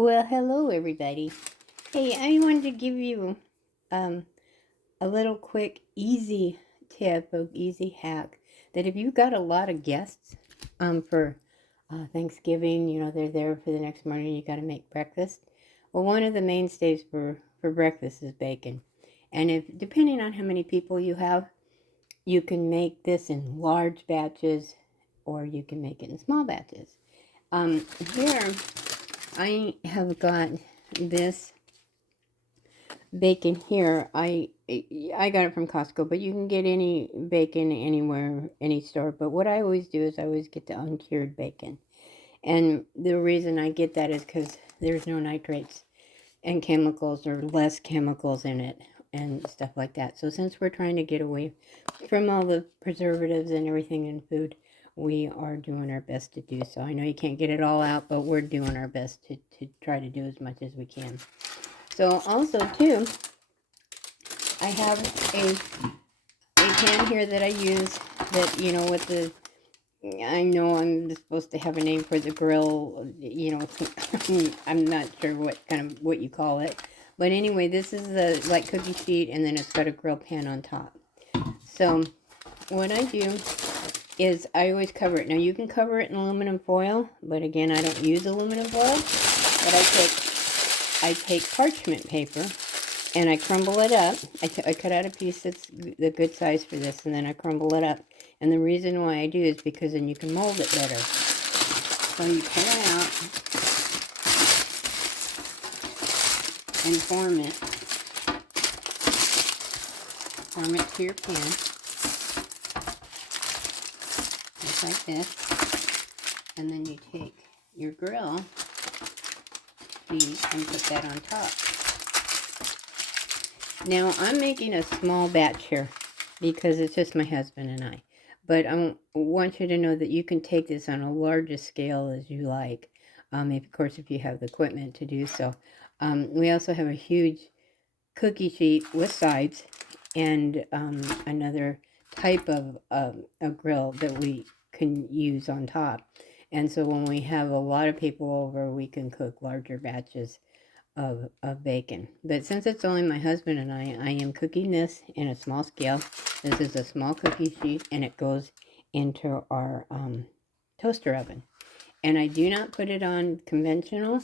Well, hello everybody. Hey, I wanted to give you um, a little quick, easy tip, of easy hack that if you've got a lot of guests for Thanksgiving, they're there for the next morning. You got to make breakfast. Well, one of the mainstays for breakfast is bacon, and if depending on how many people you have, you can make this in large batches, or you can make it in small batches. Here I have got this bacon here. I got it from Costco, but you can get any bacon anywhere, any store. But what I always do is I always get the uncured bacon. And the reason I get that is because there's no nitrates and chemicals, or less chemicals in it and stuff like that. So since we're trying to get away from all the preservatives and everything in food, we are doing our best to do so. I know you can't get it all out, but we're doing our best to try to do as much as we can. So also too, I have a pan here that I use that, with the, I know I'm supposed to have a name for the grill, I'm not sure what you call it. But anyway, this is the like cookie sheet, and then it's got a grill pan on top. So what I do is I always cover it. Now you can cover it in aluminum foil, but again, I don't use aluminum foil. But I take parchment paper and I crumble it up. I cut out a piece that's the good size for this, and then I crumble it up. And the reason why I do is because then you can mold it better. So you cut it out and form it to your pan, just like this. And then you take your grill sheet and put that on top. Now, I'm making a small batch here because it's just my husband and I. But I want you to know that you can take this on a larger scale as you like. Of course, if you have the equipment to do so. We also have a huge cookie sheet with sides and another type of a grill that we can use on top. And so when we have a lot of people over, we can cook larger batches of bacon. But since it's only my husband and I am cooking this in a small scale. This is a small cookie sheet, and it goes into our toaster oven. And I do not put it on conventional,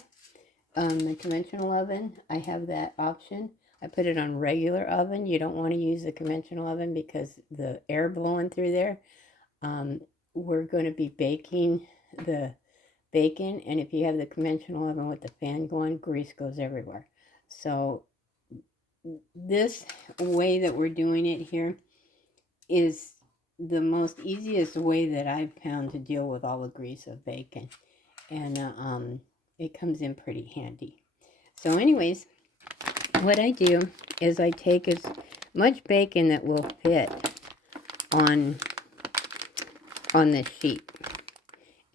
the conventional oven. I have that option. I put it on regular oven. You don't want to use the conventional oven because the air blowing through there. We're going to be baking the bacon, and if you have the conventional oven with the fan going, grease goes everywhere. So this way that we're doing it here is the most easiest way that I've found to deal with all the grease of bacon, and it comes in pretty handy. So anyways, what I do is I take as much bacon that will fit on this sheet,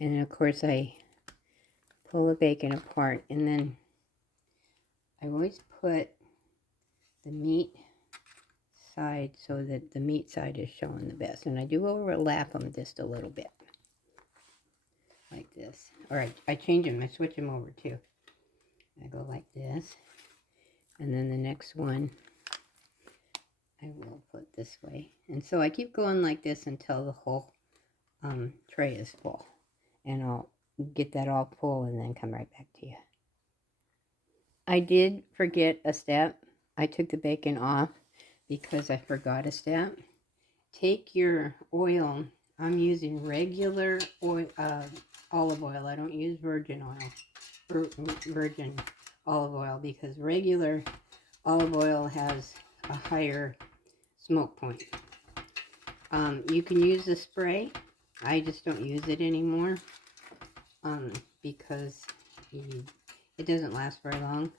and of course I pull the bacon apart, and then I always put the meat side so that the meat side is showing the best. And I do overlap them just a little bit, like this. Or I change them, I switch them over too. I go like this, and then the next one I will put this way. And so I keep going like this until the whole tray is full. And I'll get that all full and then come right back to you. I did forget a step. I took the bacon off because I forgot a step. Take your oil. I'm using regular oil, olive oil. I don't use virgin oil, virgin olive oil, because regular olive oil has a higher smoke point. You can use the spray. I just don't use it anymore because it doesn't last very long,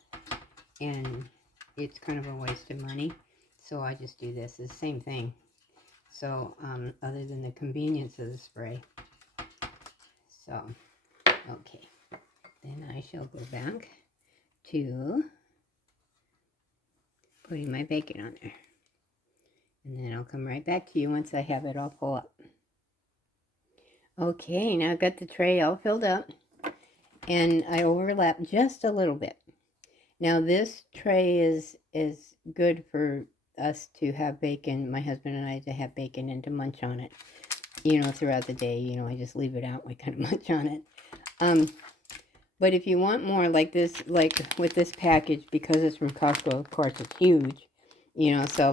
and it's kind of a waste of money. So I just do this. It's the same thing. So other than the convenience of the spray. So, okay. Then I shall go back to putting my bacon on there. And then I'll come right back to you once I have it all full up. Okay, now I've got the tray all filled up. and I overlap just a little bit. Now this tray is good for us to have bacon, my husband and I, to have bacon and to munch on it, throughout the day. I just leave it out, we kind of munch on it. But if you want more, like this, like with this package, because it's from Costco, of course it's huge, so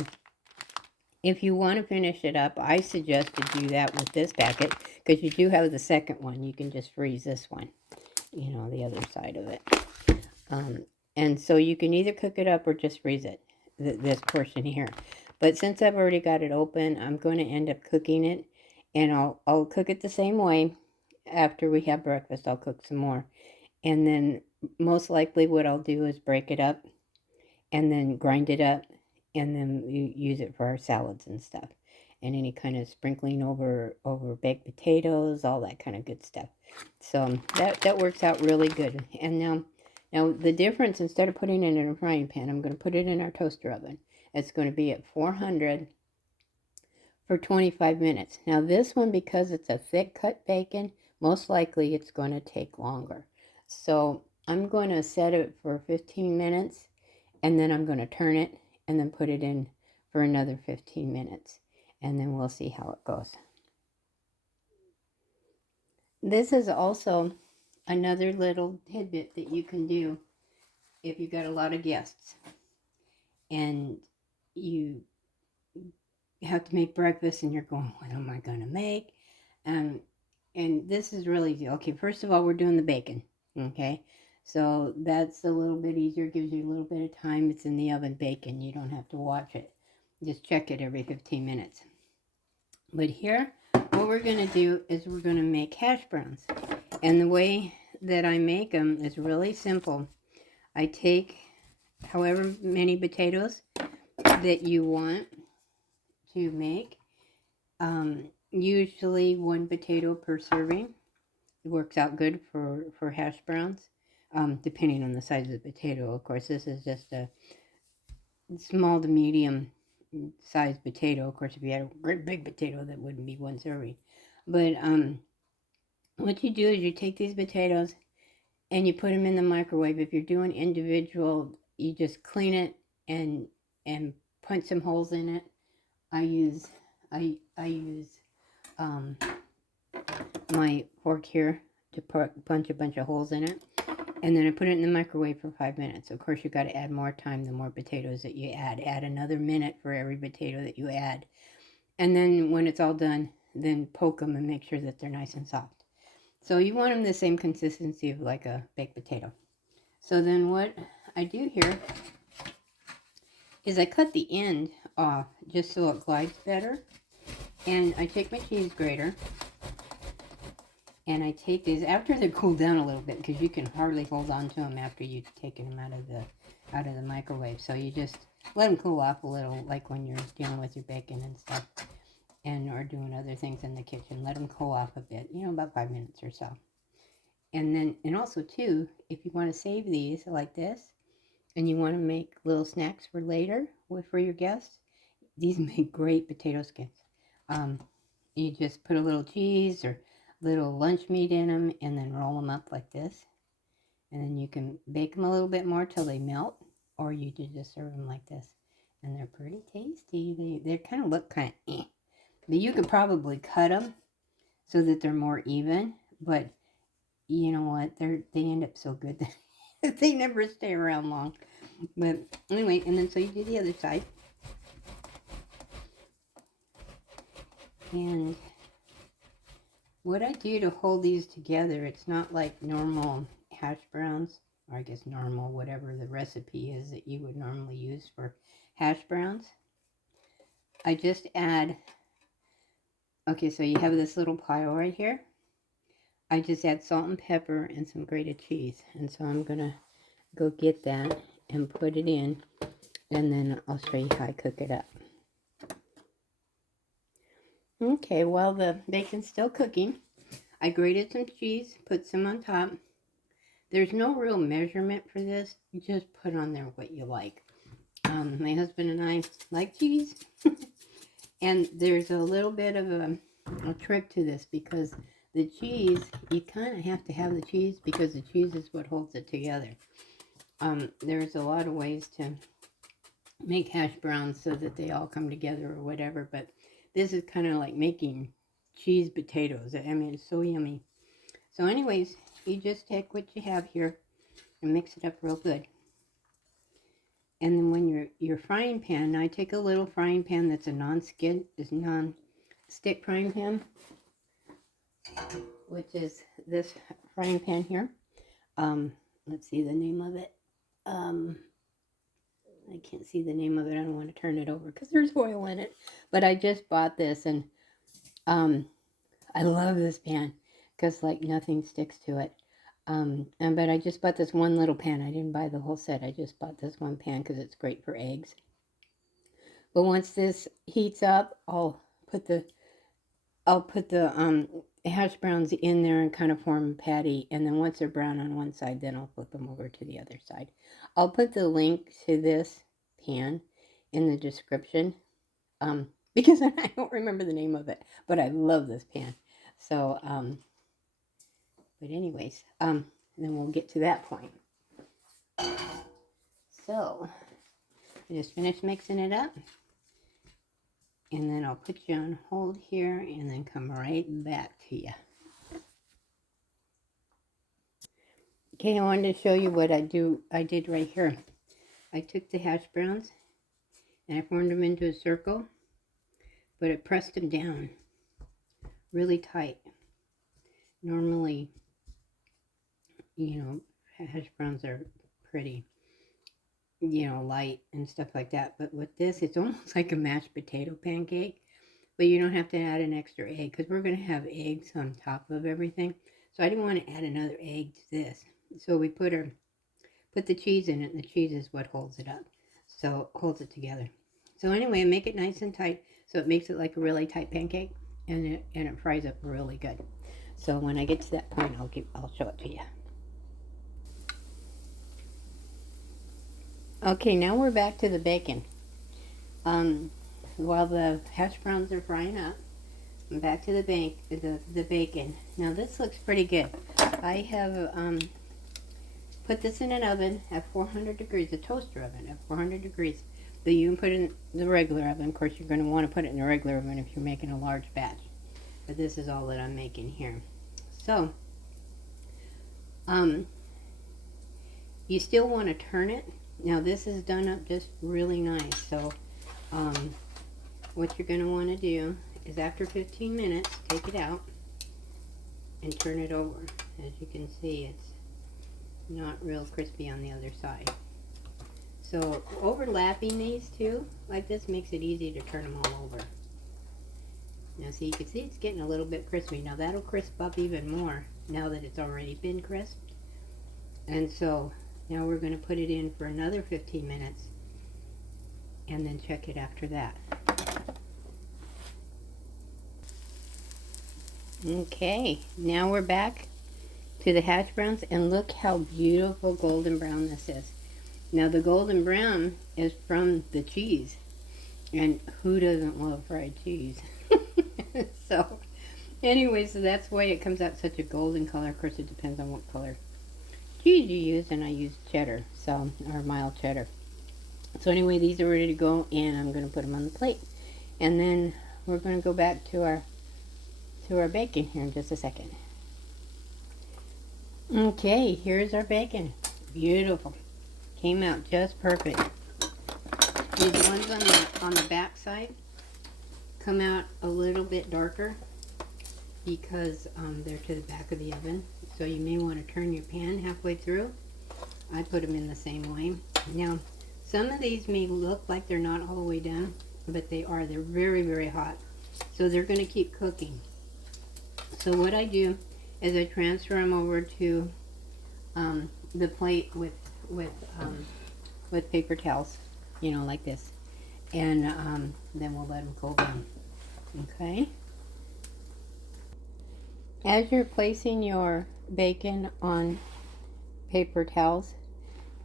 if you want to finish it up, I suggest to do that with this packet, because you do have the second one. You can just freeze this one, the other side of it. And so you can either cook it up or just freeze it, this portion here. But since I've already got it open, I'm going to end up cooking it, and I'll cook it the same way. After we have breakfast, I'll cook some more. And then most likely what I'll do is break it up and then grind it up, and then you use it for our salads and stuff, and any kind of sprinkling over baked potatoes, all that kind of good stuff. So that works out really good. And now the difference, instead of putting it in a frying pan, I'm going to put it in our toaster oven. It's going to be at 400 for 25 minutes. Now this one, because it's a thick cut bacon, most likely it's going to take longer. So I'm going to set it for 15 minutes, and then I'm going to turn it and then put it in for another 15 minutes. And then we'll see how it goes. This is also another little tidbit that you can do if you've got a lot of guests and you have to make breakfast and you're going, what am I going to make? And this is really easy. Okay, first of all, we're doing the bacon. Okay, so that's a little bit easier, gives you a little bit of time. It's in the oven bacon. You don't have to watch it. Just check it every 15 minutes. But here, what we're going to do is we're going to make hash browns. And the way that I make them is really simple. I take however many potatoes that you want to make. Usually 1 potato per serving. It works out good for hash browns, depending on the size of the potato. Of course, this is just a small to medium sized potato. Of course, if you had a great big potato, that wouldn't be 1 serving. But what you do is you take these potatoes and you put them in the microwave. If you're doing individual, you just clean it and punch some holes in it. I use my fork here to punch a bunch of holes in it, and then I put it in the microwave for 5 minutes. Of course, you got to add more time the more potatoes that you add. Add another minute for every potato that you add, and then when it's all done, then poke them and make sure that they're nice and soft. So you want them the same consistency of like a baked potato. So then what I do here is I cut the end off just so it glides better, and I take my cheese grater and I take these after they're cooled down a little bit, because you can hardly hold on to them after you've taken them out of the microwave. So you just let them cool off a little, like when you're dealing with your bacon and stuff, or doing other things in the kitchen. Let them cool off a bit, about 5 minutes or so. And also too, if you want to save these like this, and you want to make little snacks for later for your guests, these make great potato skins. You just put a little cheese or little lunch meat in them, and then roll them up like this, and then you can bake them a little bit more till they melt, or you just serve them like this, and they're pretty tasty. They kind of look kind of but you could probably cut them so that they're more even, but you know what, they end up so good that they never stay around long. But anyway, and then so you do the other side, and what I do to hold these together, it's not like normal hash browns, or I guess normal, whatever the recipe is that you would normally use for hash browns. I just add, okay, so you have this little pile right here. I just add salt and pepper and some grated cheese. And so I'm going to go get that and put it in, and then I'll show you how I cook it up. Okay, while the bacon's still cooking, I grated some cheese, put some on top. There's no real measurement for this. You just put on there what you like. My husband and I like cheese. And there's a little bit of a trick to this, because the cheese, you kind of have to have the cheese because the cheese is what holds it together. There's a lot of ways to make hash browns so that they all come together or whatever, but this is kind of like making cheese potatoes. I mean, it's so yummy. So anyways, you just take what you have here and mix it up real good. And then when your frying pan, I take a little frying pan that's a non-stick frying pan, which is this frying pan here. Let's see the name of it. I can't see the name of it. I don't want to turn it over because there's oil in it. But I just bought this, and I love this pan because like nothing sticks to it. But I just bought this one little pan. I didn't buy the whole set. I just bought this one pan because it's great for eggs. But once this heats up, I'll put the hash browns in there and kind of form a patty. And then once they're brown on one side, then I'll flip them over to the other side. I'll put the link to this pan in the description because I don't remember the name of it, but I love this pan. So, but anyways, then we'll get to that point. So, I just finished mixing it up. And then I'll put you on hold here and then come right back to you. Okay, I wanted to show you what I did right here. I took the hash browns and I formed them into a circle, but I pressed them down really tight. Normally, you know, hash browns are pretty, you know, light and stuff like that. But with this, it's almost like a mashed potato pancake. But you don't have to add an extra egg because we're going to have eggs on top of everything. So I didn't want to add another egg to this. So we put the cheese in it, and the cheese is what holds it up. So it holds it together. So anyway, make it nice and tight so it makes it like a really tight pancake, and it fries up really good. So when I get to that point, I'll show it to you. Okay, now we're back to the bacon. While the hash browns are frying up, I'm back to the bacon. Now this looks pretty good. I have put this in an oven at 400 degrees, a toaster oven at 400 degrees. But you can put it in the regular oven. Of course, you're going to want to put it in the regular oven if you're making a large batch. But this is all that I'm making here. So, you still want to turn it. Now this is done up just really nice. So, what you're going to want to do is after 15 minutes, take it out and turn it over. As you can see, it's not real crispy on the other side. So overlapping these two like this makes it easy to turn them all over. Now see, you can see it's getting a little bit crispy. Now that'll crisp up even more now that it's already been crisped. And so now we're going to put it in for another 15 minutes and then check it after that. Okay, now we're back to the hash browns, and look how beautiful golden brown this is. Now the golden brown is from the cheese, and who doesn't love fried cheese? So anyway, so that's why it comes out such a golden color. Of course, it depends on what color cheese you use, and I use cheddar, so, or mild cheddar. So anyway, these are ready to go, and I'm going to put them on the plate, and then we're going to go back to our bacon here in just a second. Okay, here's our bacon. Beautiful. Came out just perfect. These ones on the back side come out a little bit darker because they're to the back of the oven. So you may want to turn your pan halfway through. I put them in the same way. Now, some of these may look like they're not all the way done, but they are. They're very, very hot. So they're going to keep cooking. So what I do is I transfer them over to the plate with paper towels, you know, like this, and then we'll let them cool down. Okay. As you're placing your bacon on paper towels,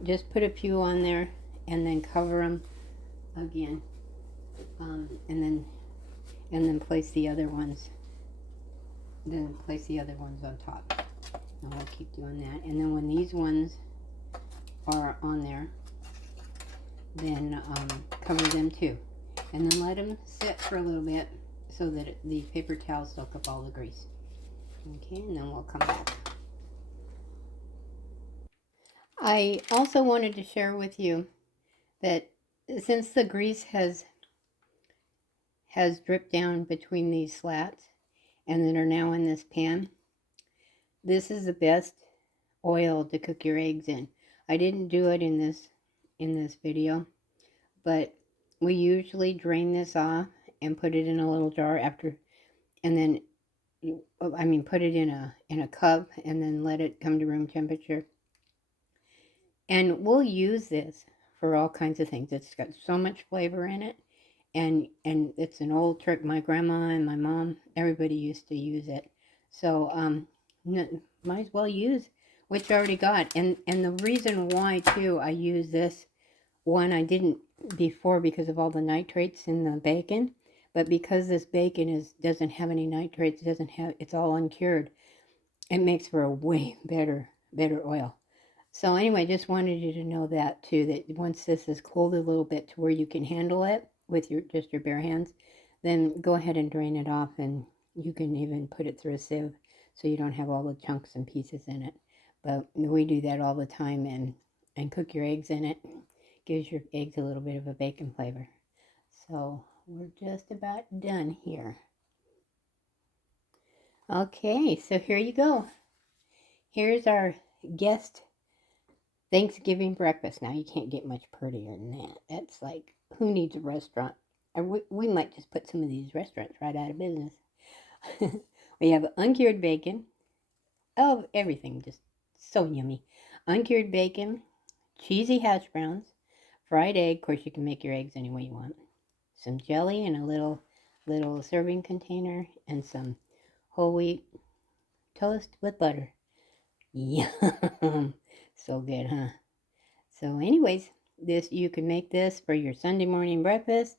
just put a few on there and then cover them again, and then place the other ones then place the other ones on top. And I'll keep doing that. And then when these ones are on there, then cover them too. And then let them sit for a little bit so that the paper towels soak up all the grease. Okay, and then we'll come back. I also wanted to share with you that since the grease has dripped down between these slats and that are now in this pan, this is the best oil to cook your eggs in. I didn't do it in this video, but we usually drain this off and put it in a little jar after, and then put it in a cup and then let it come to room temperature. And we'll use this for all kinds of things. It's got so much flavor in it, and it's an old trick. My grandma and my mom, everybody used to use it. So might as well use what you already got. And the reason why too I use this one, I didn't before because of all the nitrates in the bacon, but because this bacon doesn't have any nitrates, it's all uncured. It makes for a way better oil. So anyway, just wanted you to know that too, that once this is cooled a little bit to where you can handle it with just your bare hands, then go ahead and drain it off, and you can even put it through a sieve so you don't have all the chunks and pieces in it. But we do that all the time, and cook your eggs in it. Gives your eggs a little bit of a bacon flavor. So we're just about done here. Okay, so here you go. Here's our guest Thanksgiving breakfast. Now, you can't get much prettier than that. That's like, who needs a restaurant? We might just put some of these restaurants right out of business. We have uncured bacon. Oh, everything just so yummy. Uncured bacon, cheesy hash browns, fried egg. Of course, you can make your eggs any way you want. Some jelly in a little serving container, and some whole wheat toast with butter. Yum! So good, huh? So anyways, you can make this for your Sunday morning breakfast,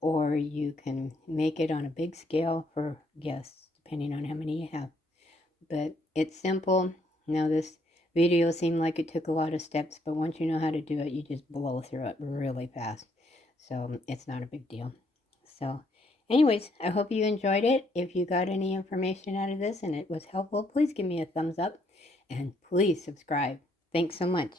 or you can make it on a big scale for guests, depending on how many you have. But it's simple. Now, this video seemed like it took a lot of steps, but once you know how to do it, you just blow through it really fast. So it's not a big deal. So anyways, I hope you enjoyed it. If you got any information out of this and it was helpful, please give me a thumbs up and please subscribe. Thanks so much.